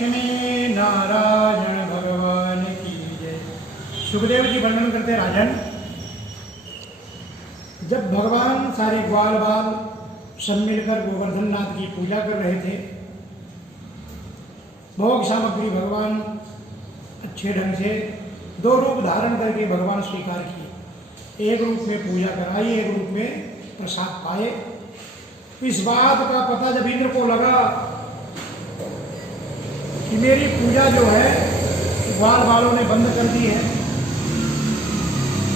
लक्ष्मी नारायण भगवान की जय। सुखदेव जी वर्णन करते राजन, जब भगवान सारे ग्वाल बाल सब मिलकर गोवर्धन नाथ की पूजा कर रहे थे, भोग सामग्री भगवान अच्छे ढंग से दो रूप धारण करके भगवान स्वीकार किए। एक रूप में पूजा कराई, एक रूप में प्रसाद पाए। इस बात का पता जब इंद्र को लगा कि मेरी पूजा जो है ग्वाल बालों ने बंद कर दी है,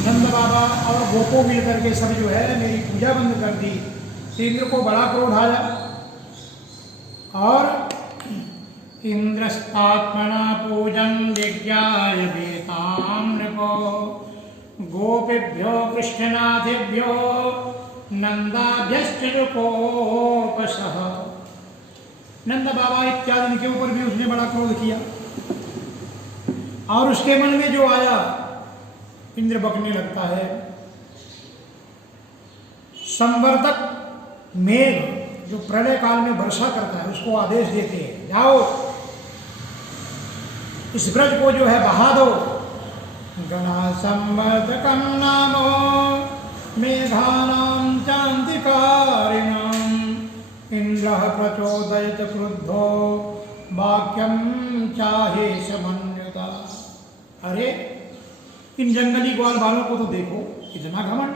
नंद बाबा और गोपो मिलकर के सब जो है मेरी पूजा बंद कर दी, तो इंद्र को बड़ा क्रोध आया और इंद्रस्तात्मना पूजन विज्ञाय वेताम नृपो गोपेभ्यो कृष्णनाथेभ्यो नंदाभ्यश्च नृपोपसः। नंद बाबा इत्यादि के ऊपर भी उसने बड़ा क्रोध किया और उसके मन में जो आया इंद्र बकने लगता है। संवर्धक मेघ जो प्रलय काल में वर्षा करता है उसको आदेश देते हैं, जाओ इस ब्रज को जो है बहा दो। गणा संवर्धकम नामो मेघानां चांतिकारिणां इंद्र प्रचोदयत क्रुद्धो वाक्यम चाहे समन्विता। अरे इन जंगली ग्वाल बालों को तो देखो, इतना घमंड,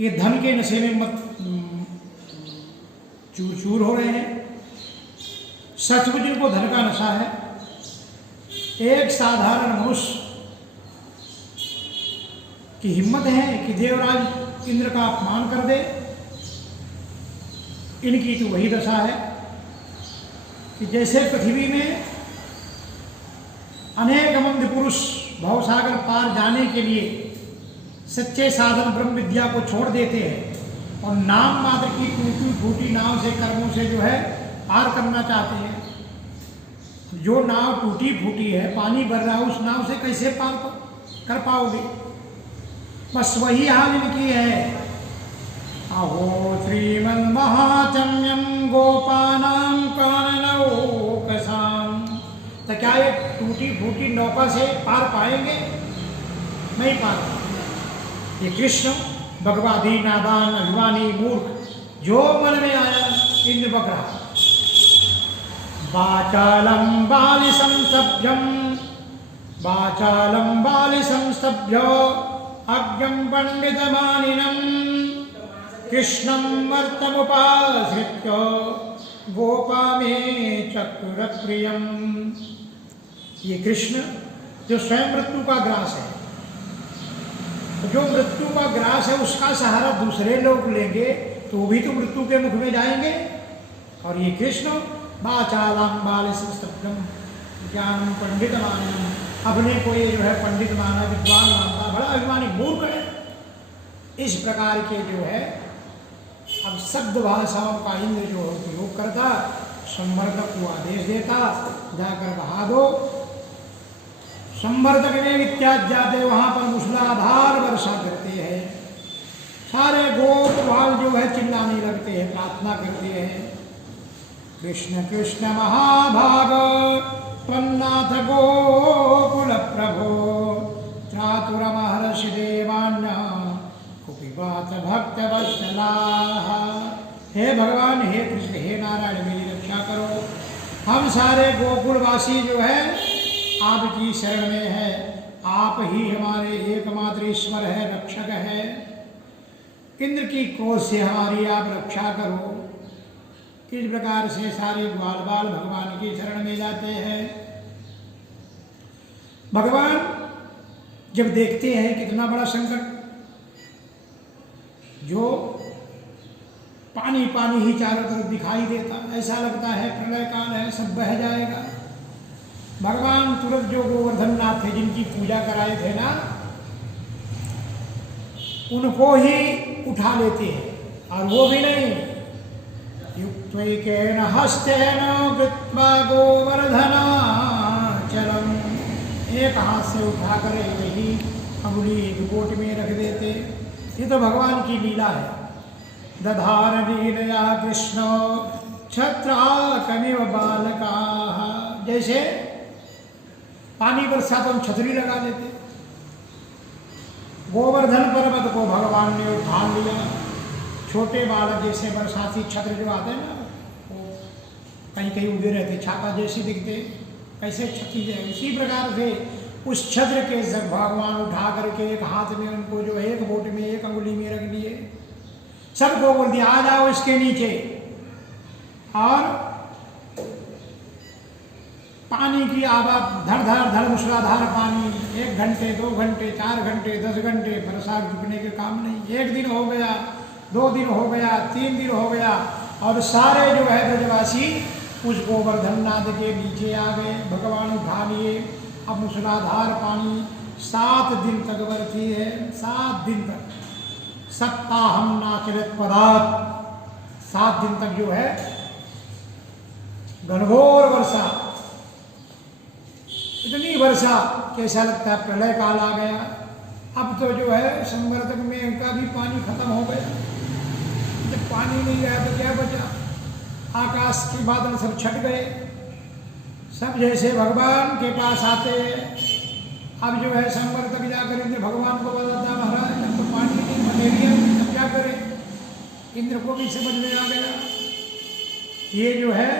ये धन के नशे में मत चूर चूर हो रहे हैं। सचमुच इनको धन का नशा है। एक साधारण मनुष्य की हिम्मत है कि देवराज इंद्र का अपमान कर दे। इनकी तो वही दशा है कि जैसे पृथ्वी में अनेक मंद पुरुष भवसागर पार जाने के लिए सच्चे साधन ब्रह्म विद्या को छोड़ देते हैं और नाम मात्र की टूटी फूटी नाव से कर्मों से जो है पार करना चाहते हैं। जो नाव टूटी फूटी है, पानी भर रहा है, उस नाव से कैसे पार कर पाओगे? बस वही हाल इनकी है। अहो श्रीमन् महाचम्यम गोपानां काननौकसां। तो क्या ये टूटी फूटी नौका से पार पाएंगे? नहीं पार पाएंगे। ये कृष्ण भगवादी नादान अभिमानी मूर्ख जो मन में आया इंद्र बक रहा। वाचालं बालि संस्तभ्यं वाचालं बालि संस्तभ्यो अज्ञं पंडितमानिनं कृष्णं वर्तमुपाश्रित्य गोपा में चक्रुरप्रियम। ये कृष्ण जो स्वयं मृत्यु का ग्रास है, तो जो मृत्यु का ग्रास है उसका सहारा दूसरे लोग लेंगे तो भी तो मृत्यु के मुख में जाएंगे। और ये कृष्ण वाचालां बालि संस्तभ्यं ज्ञानं पंडित मानम, अपने को ये जो है पंडित माना, विद्वान मानता, बड़ा अभिमानी मूर्ख है। इस प्रकार के जो है अब शब्द भाषाओं का इंद्र जो उपयोग करता, संवर्धक को आदेश देता, जाकर बहा दो। संवर्धक में इत्यादि जाते वहां पर मूसलाधार वर्षा करते हैं। सारे गोप बाल जो है चिल्लाने लगते हैं, प्रार्थना करते हैं, कृष्ण कृष्ण महाभाग त्वन्नाथ गोकुल प्रभो त्रातुर महर्षि देवान्य कुपिवात भक्त वत्सलाः। हे भगवान, हे कृष्ण, हे नारायण, मेरी रक्षा करो। हम सारे गोकुलवासी जो है आपकी शरण में है। आप ही हमारे एकमात्र ईश्वर है, रक्षक है। इंद्र की क्रोध से हमारी आप रक्षा करो। इस प्रकार से सारे ग्वाल बाल भगवान की शरण में जाते हैं। भगवान जब देखते हैं कितना बड़ा संकट, जो पानी पानी ही चारों तरफ दिखाई देता, ऐसा लगता है प्रलय काल है, सब बह जाएगा। भगवान तुरंत जो गोवर्धन नाथ थे जिनकी पूजा कराए थे ना, उनको ही उठा लेते हैं। और वो भी नहीं, युक्तैकेन हस्तेन कृत्वा गोवर्धनाचलं, एक हाथ से उठाकर यही अंगुली एक गोट में रख देते। ये तो भगवान की लीला है। दधार लीलया कृष्ण क्षत्राकमिव बालकाः जैसे पानी बरसा तो हम छतरी लगा देते, गोवर्धन पर्वत को भगवान ने उठा लिया। छोटे बालक जैसे बरसाती छत्र जो आते हैं ना, वो कहीं कहीं उगे रहते, छाता जैसी दिखते, कैसे छती जाए, इसी प्रकार से उस छत्र के जब भगवान उठा करके एक हाथ में उनको जो एक बोट में एक अंगुली में रख लिए, सबको बोल दिया आ जाओ इसके नीचे। और पानी की आवाज धड़ धड़ धड़ मूसलाधार पानी, 1 घंटे 2 घंटे 4 घंटे 10 घंटे, बरसा रुकने के काम नहीं। 1 दिन हो गया, 2 दिन हो गया, 3 दिन हो गया, और सारे जो है ब्रजवासी उस गोवर्धन नाद के नीचे आ गए, भगवान उठा लिए। अब मूसलाधार पानी 7 दिन तक बरसी है, 7 दिन तक, सप्ताहम नाचरत पदार्थ, 7 दिन तक जो है घनघोर वर्षा, इतनी वर्षा कैसा लगता है प्रलय काल आ गया। अब तो जो है संवर्धक में का भी पानी खत्म हो गया, जब पानी नहीं रहा तो क्या बचा, आकाश के बादल सब छट गए, सब जैसे भगवान के पास आते। अब जो है संवर्धक जाकर इंद्र भगवान को बताता, महाराज अब तो पानी नहीं, मलेरिया, अब क्या करें। इंद्र को भी समझ में आ गया ये जो है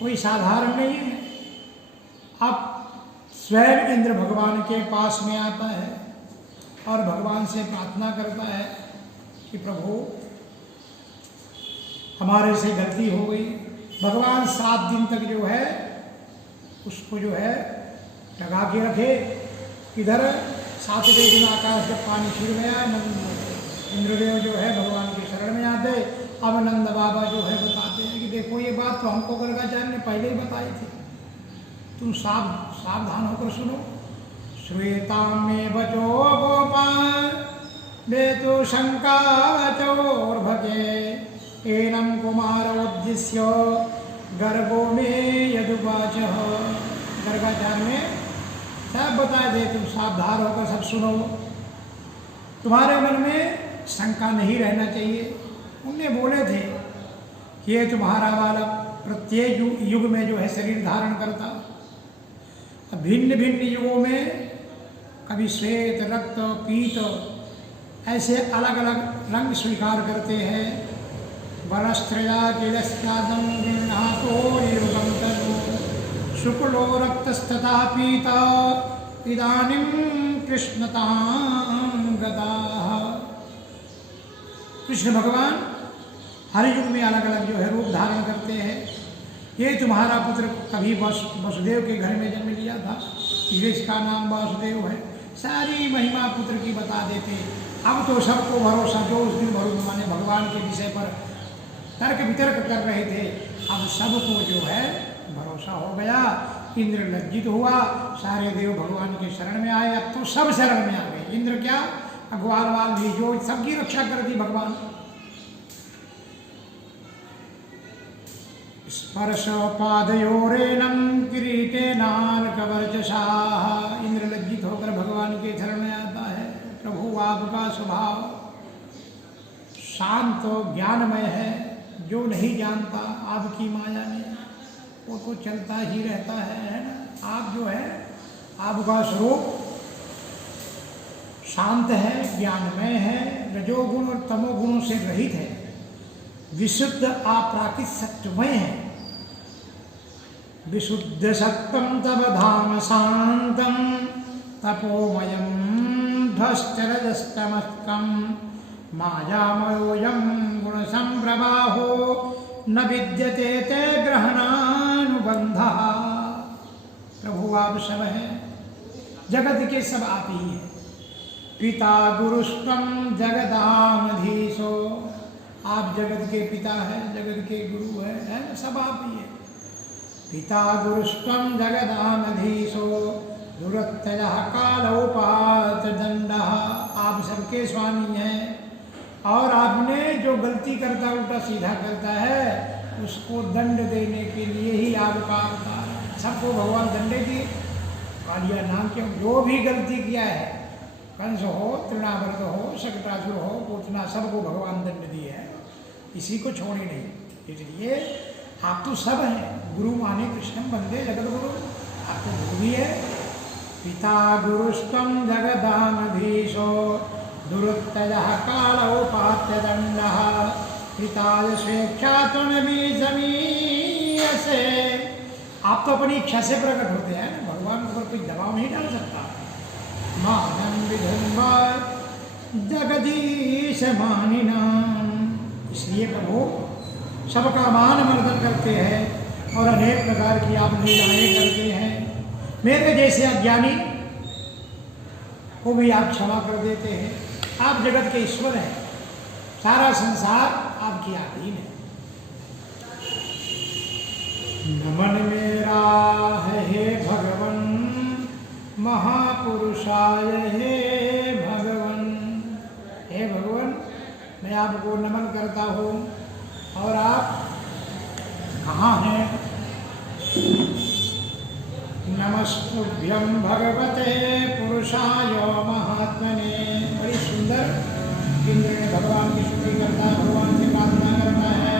कोई साधारण नहीं है। अब स्वयं इंद्र भगवान के पास में आता है और भगवान से प्रार्थना करता है कि प्रभु हमारे से गलती हो गई। भगवान 7 दिन तक जो है उसको जो है लगा के रखे। इधर 7वें दिन आकाश से पानी छिड़ गया, इंद्रदेव जो है भगवान के शरण में आते। अब नंद बाबा जो है बताते हैं कि देखो ये बात तो हमको गर्गाचार्य ने पहले ही बताई थी, तुम सावधान होकर सुनो। श्वेता में बचो गोपाल बे तो शंका चोर्भगे एनम कुमारोद्दिश्य गर्भो में यदुवाच। गर्गाचार्य ने सब बताए दे, तुम सावधान होकर सब सुनो, तुम्हारे मन में शंका नहीं रहना चाहिए। उनने बोले थे कि ये तुम्हारा बालक प्रत्येक युग में जो है शरीर धारण करता, भिन्न भिन्न युगों में कभी श्वेत, रक्त, पीत ऐसे अलग अलग रंग स्वीकार करते हैं। वरस्त्रया किलस्यादं गृह्णातो युगं तनु शुक्लो रक्तस्तथा पीता इदानीं कृष्णतां गताः। कृष्ण भगवान हर युग में अलग अलग जो है रूप धारण करते हैं। ये तुम्हारा पुत्र कभी वसुदेव के घर में जन्म लिया था, इसका नाम वासुदेव है। सारी महिमा पुत्र की बता देते। अब तो सबको भरोसा, जो उस दिन माने भगवान के विषय पर तर्क वितर्क कर रहे थे, अब सबको जो है भरोसा हो गया। इंद्र लज्जित हुआ, सारे देव भगवान के शरण में आए। अब तो सब शरण में आ गए। इंद्र क्या, अग्रवाल भी जो सबकी रक्षा कर दी भगवान। स्पर्श पादयोरेनम किरीटेनार्कवर्चसा। इंद्र लज्जित होकर भगवान के शरण में आता है। प्रभु आपका स्वभाव शांत ज्ञानमय है, जो नहीं जानता आपकी माया में वो तो चलता ही रहता है ना। आप जो है आपका स्वरूप शांत है, ज्ञानमय है, रजोगुण और तमोगुणों से रहित है, विशुद्ध अपराकित सत्वमय है। विशुद्ध सत्वम तव धाम शांतम तपोमयम ध्वश्चरजस्तमस्कम मायामयोऽयं गुण संप्रवाहो न विद्यते ते ग्रहणानुबंधः। प्रभु आप सब हैं, जगत के सब आप ही हैं। पिता गुरुस्त्वं जगदामधीशो। आप जगत के पिता हैं, जगत के गुरु हैं, है ना, सब आप ही हैं। पिता गुरुस्त्वं जगदामधीशो दुरत्ययः कालोपातदण्डः। आप सबके स्वामी हैं और आपने जो गलती करता उल्टा सीधा करता है उसको दंड देने के लिए ही आपका अवतार है। सबको भगवान दंडे दिए। कालिया नाम के जो भी गलती किया है, कंस हो, तृणावर्त हो, शकटासुर हो, पूतना, सबको भगवान दंड दिए है, किसी को छोड़े नहीं। इसलिए आप तो सब हैं। गुरु माने कृष्णम वंदे जगत गुरु। भी है। पिता गुरुस्त्वं जगदामधीशो दुरुत्तजः कालोपात्यदण्डः पिताय स्वेच्छा त्वमभिसमीयसे। आप तो अपनी इच्छा से प्रकट होते हैं ना, भगवान के ऊपर कोई दबाव नहीं डाल सकता। मानं विधुम्बा जगदीश मानिनाम, इसलिए प्रभु सबका मान मर्दन करते हैं और अनेक प्रकार की आप लीलाएं करते हैं। मेरे जैसे अज्ञानी को भी आप क्षमा कर देते हैं। आप जगत के ईश्वर हैं, सारा संसार आपकी अधीन है। नमन मेरा है हे भगवन महापुरुषाय हे भगवन। हे भगवान, मैं आपको नमन करता हूँ और आप कहाँ हैं? नमस्तुभ्यं भगवते पुरुषाय महात्मने। बड़ी सुंदर इंद्र ने भगवान की स्तुति करता है, भगवान की प्रार्थना करता है।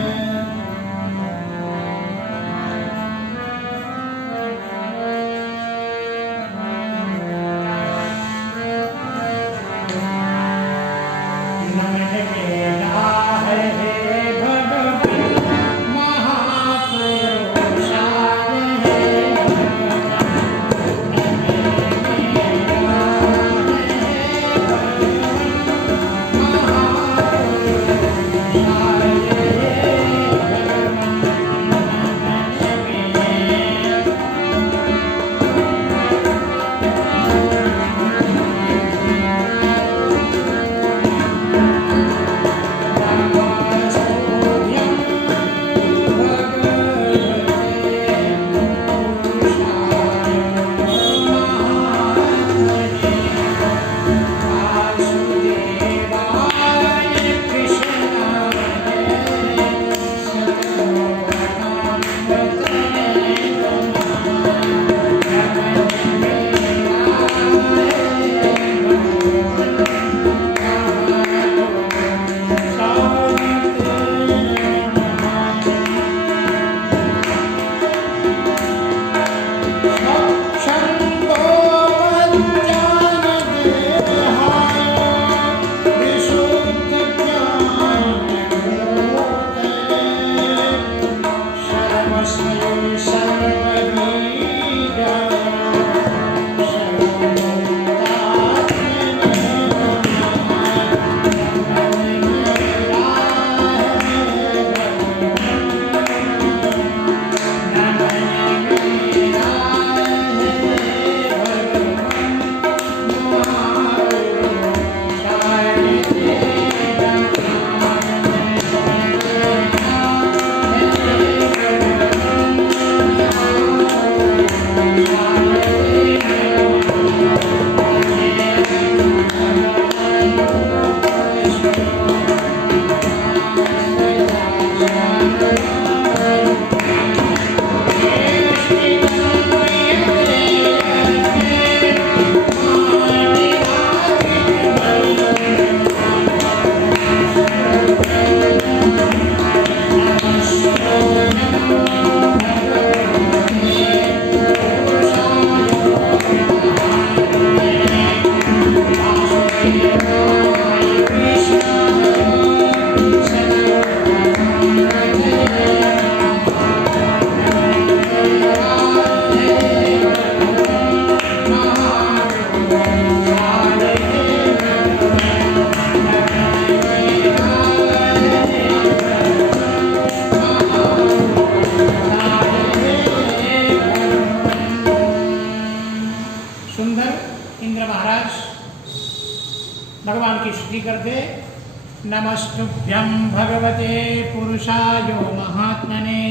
नमस्तुभ्यं भगवते पुरुषाय महात्मने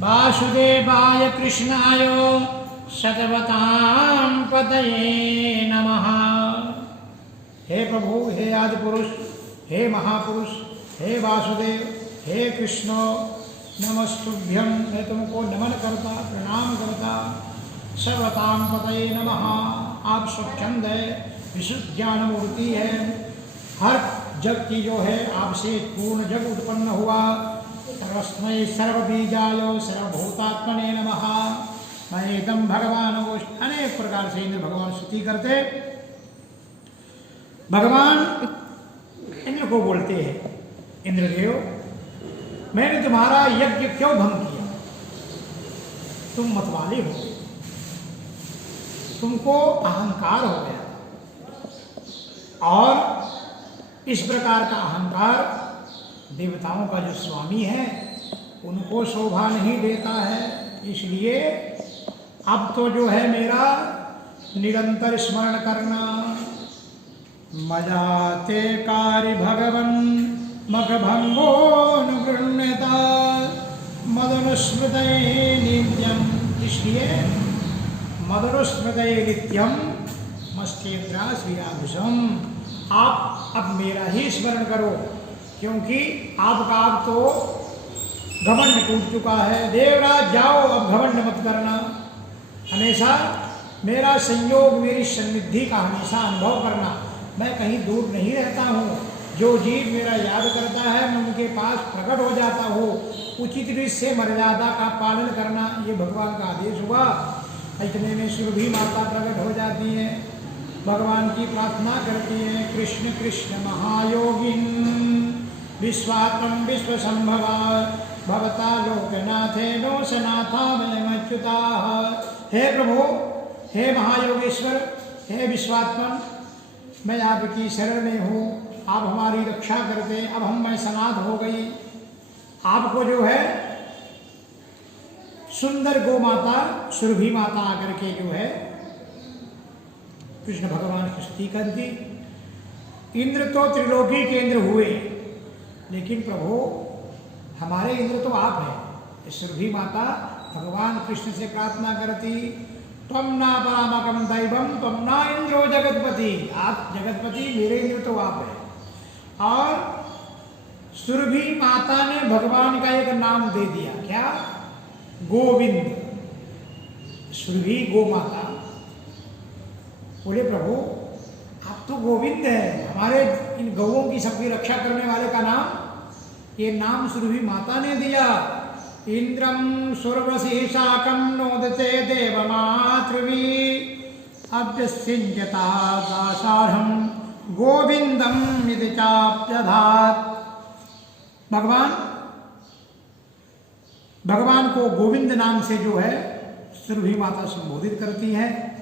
वासुदेवाय कृष्णाय सतवतां पतये नमः। हे प्रभु, हे आदि पुरुष, हे महापुरुष, हे वासुदेव, हे कृष्ण, नमस्तुभ्यं, मैं तुमको नमन करता, प्रणाम करता। सर्वतां पतये नमः। आप स्वच्छंद है, विशुद्ध ज्ञान मूर्ति है। हर जग की जो है आपसे पूर्ण जग उत्पन्न हुआ। सर्वस्मै सर्वबीजाय सर्वभूतात्मने नमः। मैं एकदम भगवान को अनेक प्रकार से इंद्र भगवान स्तुति करते। भगवान इंद्र को बोलते हैं, इंद्रदेव मैंने तुम्हारा यज्ञ क्यों भंग किया? तुम मतवाले हो गए, तुमको अहंकार हो गया, और इस प्रकार का अहंकार देवताओं का जो स्वामी है उनको शोभा नहीं देता है। इसलिए अब तो जो है मेरा निरंतर स्मरण करना। मजाते कार्य भगवन् मखभंगोऽनुगृह्णता मदनुस्मृतये नित्यम। इसलिए मदनुस्मृतये नित्यम मस्तेन्द्रा श्रीराधुषम। आप अब मेरा ही स्मरण करो, क्योंकि आपका अब तो घमंड टूट चुका है। देवराज जाओ, अब घमंड मत करना। हमेशा मेरा संयोग, मेरी सन्निधि का हमेशा अनुभव करना। मैं कहीं दूर नहीं रहता हूँ। जो जीव मेरा याद करता है मैं उनके पास प्रकट हो जाता हूँ। उचित रीति से मर्यादा का पालन करना, ये भगवान का आदेश हुआ। इतने में सुरभि माता प्रकट हो जाती है, भगवान की प्रार्थना करती है। कृष्ण कृष्ण महायोगिन विश्वात्मं विश्वसंभवा भवता लोकनाथेनो सनाथा वयमच्युता। हे प्रभु, हे महायोगेश्वर, हे विश्वात्मन, मैं आपकी शरण में हूँ। आप हमारी रक्षा करते, अब मैं सनाथ हो गई। आपको जो है सुंदर गो माता सुरभि माता आकर के जो है कृष्ण भगवान की स्तुति कर दी। इंद्र तो त्रिलोकी के इंद्र हुए, लेकिन प्रभु हमारे इंद्र तो आप हैं। सुरभि माता भगवान कृष्ण से प्रार्थना करती, त्वं न परामकं दैवं त्वं न इंद्रो जगतपति। आप जगतपति, मेरे इंद्र तो आप हैं। और सुरभि माता ने भगवान का एक नाम दे दिया, क्या? गोविंद। सुरभि गो माता बोले, प्रभु आप तो गोविंद है, हमारे इन गौओं की सबकी रक्षा करने वाले का नाम, ये नाम सुरभि माता ने दिया। इंद्रम सुरवसी शाकं नोदते देवमातृवी अभ्यसिंचता दासारहं गोविंदम इति चाप्यधात्। भगवान को गोविंद नाम से जो है सुरभि माता संबोधित करती है,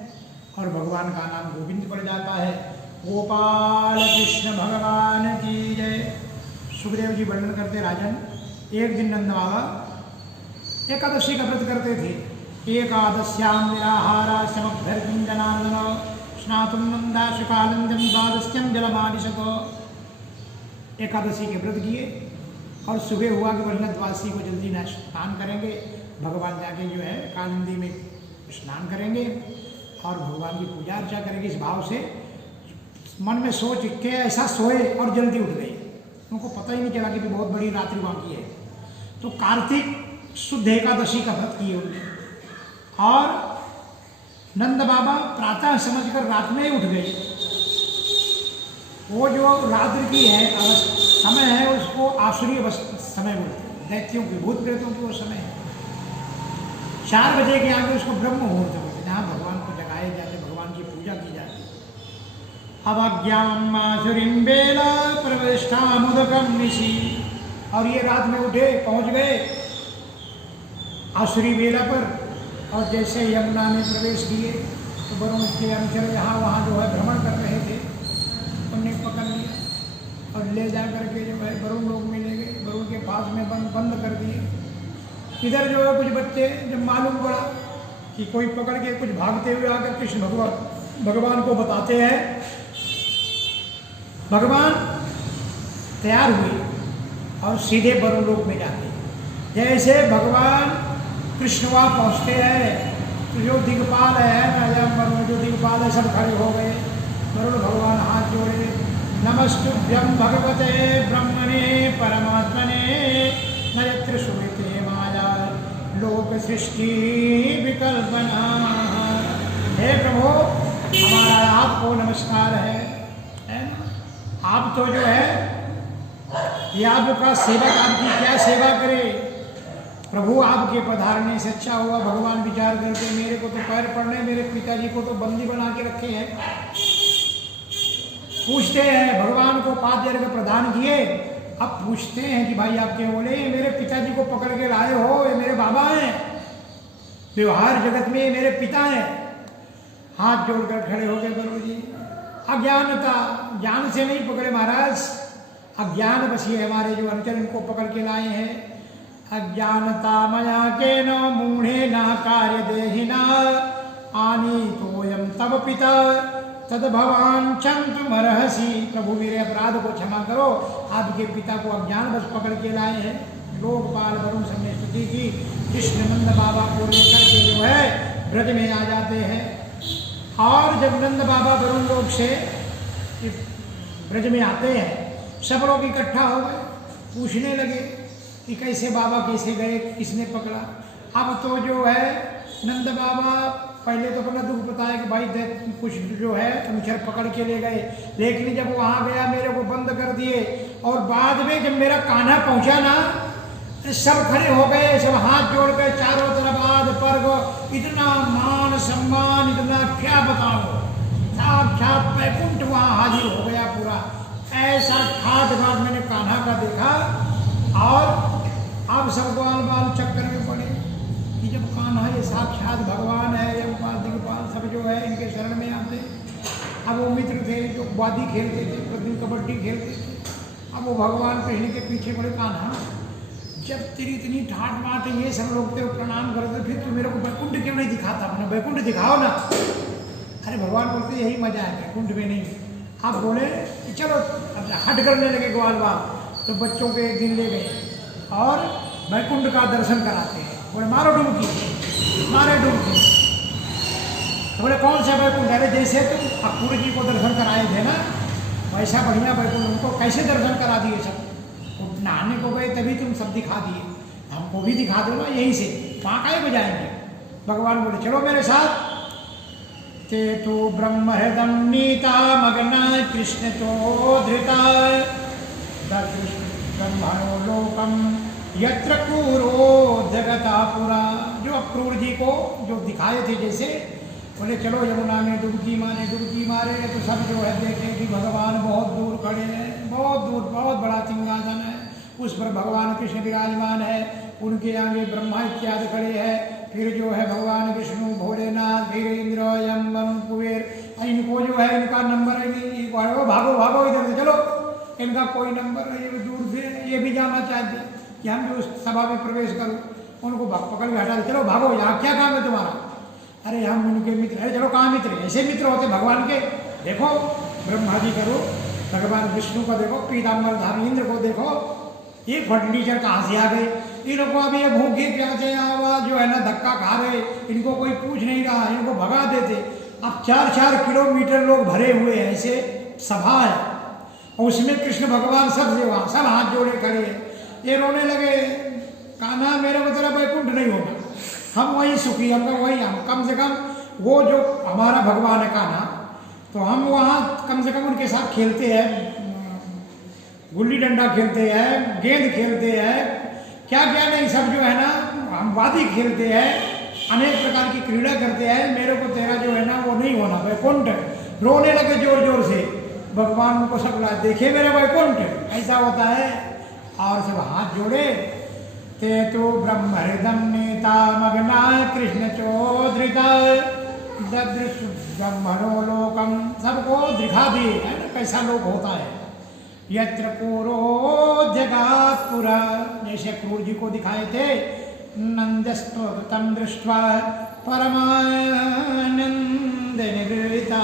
और भगवान का नाम गोविंद पड़ जाता है। गोपाल कृष्ण भगवान की जय। सुखदेव जी वर्णन करते, राजन एक दिन नंद बाबा एकादशी का व्रत करते थे। एकादश्याम निराहारा समभ्यर्थिं जनार्दन स्नातुं नंदाशुकानंदं द्वादश्यं जलमानिशत। एकादशी के व्रत किए और सुबह हुआ कि वही द्वादशी को जल्दी स्नान करेंगे, भगवान जाके जो है कालिंदी में स्नान करेंगे और भगवान की पूजा अर्चा करेंगे। इस भाव से मन में सोच के ऐसा सोए और जल्दी उठ गए, उनको पता ही नहीं चला कि बहुत बड़ी रात्रि बाकी है। तो कार्तिक शुद्ध एकादशी का व्रत किए उन्होंने, और नंद बाबा प्रातः समझकर रात में ही उठ गए। वो जो रात्रि की है समय है, उसको आसुरी समय बोलते हैं, दैत्यों की, भूत प्रेतों की वो समय है। 4 बजे के आगे उसको ब्रह्म मुहूर्त बोलते, जहाँ भगवान को जगाए जाते, भगवान की पूजा की जाती। अवज्ञाम आसुरीं बेला प्रविष्टामुदकं निशि। और ये रात में उठे, पहुँच गए आसुरी बेला पर, और जैसे यमुना में प्रवेश किए तो वरुण के अनुचर यहाँ वहाँ जो है भ्रमण कर रहे थे, उन्हें पकड़ लिया और ले जा करके जो है वरुण लोग में ले गए, वरुण के पास में बंद कर दिए। इधर जो है कुछ बच्चे जब मालूम पड़ा कि कोई पकड़ के कुछ भागते हुए आकर कृष्ण भगवान को बताते हैं, भगवान तैयार हुए और सीधे वरुण लोक में जाते। जैसे भगवान कृष्ण वहाँ पहुँचते हैं तो जो दिग्पाल है ना, वरुण जो दिग्पाल है सब खड़े हो गए। वरुण भगवान हाथ जोड़े, नमस्तुभ्यं भगवते ब्रह्मणे परमात्मने नयत्र सुमिते माया लोक सृष्टि विकल्पना। हे प्रभु, हमारा आपको नमस्कार है ना। आप तो जो है ये आपका सेवक, आपकी क्या सेवा करे। प्रभु आपके पधारने से अच्छा हुआ। भगवान विचार करते मेरे को तो पैर पड़ने, मेरे पिताजी को तो बंदी बना के रखे हैं। पूछते हैं भगवान को पाद्य अर्घ प्रदान किए, अब पूछते हैं कि भाई आप क्यों बोले, मेरे पिताजी को पकड़ के लाए हो, ये मेरे बाबा हैं, व्यवहार जगत में ये मेरे पिता हैं। हाथ जोड़कर खड़े हो गए गुरु जी। अज्ञानता, ज्ञान से नहीं पकड़े महाराज, अज्ञान बसी है हमारे जो अनुचर इनको पकड़ के लाए हैं। अज्ञानता मया के न मूढ़े न कार्य देहिना आनी तोयम तब पिता तद भवान चंतु मरहसी। प्रभु मेरे अपराध को क्षमा करो, आपके पिता को अज्ञान बस पकड़ के लाए हैं। लोकपाल वरुण सब ने स्तुति की। कृष्ण नंद बाबा को लेकर के जो है ब्रज में आ जाते हैं। और जब नंद बाबा वरुण लोक से ब्रज में आते हैं, सब लोग इकट्ठा हो गए, पूछने लगे कि कैसे बाबा कैसे गए, किसने पकड़ा। अब तो जो है नंद बाबा पहले तो अपना दुख बताया कि भाई कुछ जो है अनुचर पकड़ के ले गए, लेकिन जब वहाँ गया मेरे को बंद कर दिए। और बाद में जब मेरा कान्हा पहुँचा ना, सब खड़े हो गए, सब हाथ जोड़ कर चारों तरफ आद पर्ग, इतना मान सम्मान, इतना क्या बताओ, साक्षात वैकुंठ वहाँ हाजिर हो गया पूरा। ऐसा ठाट बाट मैंने कान्हा का देखा। और अब सब ग्वाल बाल चक्कर में पड़े कि जब कान्हा ये साक्षात भगवान है, यमपाल दिगपाल सब जो है इनके शरण में आते। अब वो मित्र थे जो वादी खेलते थे, प्रतिदिन कबड्डी खेलते थे, अब वो भगवान कृष्ण के पीछे पड़े। कान्हा जब तेरी इतनी ठाट बाट है, ये सब लोग तेरे प्रणाम करते, फिर तू मेरे को वैकुंठ क्यों नहीं दिखाता, अपना वैकुंठ दिखाओ ना। अरे भगवान बोलते यही मजा है, वैकुंठ में नहीं। आप बोले कि चलो हट करने लगे ग्वाल बाल, तो बच्चों के एक दिन ले गए और वैकुंठ का दर्शन कराते हैं। बोले मारो डुबकी, मारे डुबकी। तो बोले कौन सा वैकुंठ? अरे जैसे तुम अक्रूर जी को दर्शन कराए थे ना, वैसा बढ़िया वैकुंठ। उनको कैसे दर्शन करा दिए सब? नहाने को गए तभी तुम सब दिखा दिए, हमको भी दिखा दो ना यहीं से, वहाँ काहे बजाएंगे। भगवान बोले चलो मेरे साथ। ते तो ब्रह्म हृदम नीता मग्ना कृष्ण तो धृता दृष्ट ब्रह्मणो लोकम यत्र क्रूरो जगता पुरा। जो अक्रूर जी को जो दिखाए थे जैसे, बोले चलो यमुना में डुबकी मारे। डुबकी मारे तो सब जो है देखे कि भगवान बहुत दूर खड़े हैं, बहुत दूर, बहुत बड़ा सिंहासन है, उस पर भगवान कृष्ण विराजमान है, उनके आगे ब्रह्मा इत्यादि खड़े हैं। फिर जो है भगवान विष्णु, भोलेनाथ, फिर इंद्र, यम, वरुण, कुबेर। इनको जो है इनका नंबर है, भागो भागो इधर से चलो, इनका कोई नंबर नहीं। दूर से ये भी जाना चाहते कि हम जो सभा में प्रवेश करूँ, उनको पकड़ के हटा दे, चलो भागो, यहाँ क्या काम है तुम्हारा? अरे हम उनके मित्र। अरे चलो कहाँ मित्र? ऐसे मित्र होते भगवान के। देखो ब्रह्मा जी करो, भगवान विष्णु को देखो, पीताम्बर धारी इंद्र को देखो, ये फर्टिलाइजर कहाँ से आ गए? इनको अभी ये भूखे प्यासे आवाज जो है ना धक्का खा रहे, इनको कोई पूछ नहीं रहा, इनको भगा देते। अब 4-4 किलोमीटर लोग भरे हुए हैं, ऐसे सभा है, और उसमें कृष्ण भगवान सब से वहाँ सब हाथ जोड़े खड़े हैं। ये रोने लगे, कान्हा मेरे को तेरा वैकुंठ नहीं होगा, हम वहीं सुखी, हम वहीं, हम कम से कम वो जो हमारा भगवान है कान्हा, तो हम वहाँ कम से कम उनके साथ खेलते हैं, गुल्ली डंडा खेलते हैं, गेंद खेलते हैं, क्या क्या नहीं सब जो है ना, हम वादी खेलते हैं, अनेक प्रकार की क्रीड़ा करते हैं। मेरे को तेरा जो है ना वो नहीं होना वैकुंठ। रोने लगे जोर जोर से। भगवान उनको सब ला देखे मेरा वैकुंठ ऐसा होता है। और सब हाथ जोड़े। ते तो ब्रह्म हृदम नेता मग्ना कृष्ण चोधृता ददृश ब्रह्मणो लोकम। सबको दिखा दिए है ना कैसा लोक होता है। यत्र क्रूरो जगात्पुरा, जैसे क्रूर जी को दिखाए थे। नंदस्तम दृष्ट्वा परमानंद निगृहीता,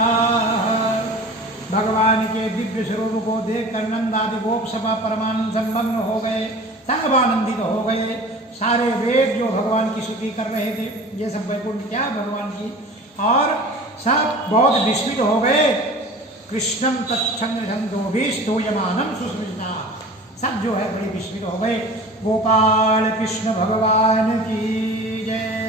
भगवान के दिव्य स्वरूप को देखकर नंदादि गोप सभा परमानंद संमग्न हो गए, सब आनंदित हो गए। सारे वेद जो भगवान की स्तुति कर रहे थे, ये सब वैकुंठ क्या भगवान की, और सब बहुत विस्मित हो गए। कृष्णम तच्छंद छंदोभिः स्तूयमानं सुस्मिता, सब जो है बड़े विस्मित हो गए। गोपाल कृष्ण भगवान की जय।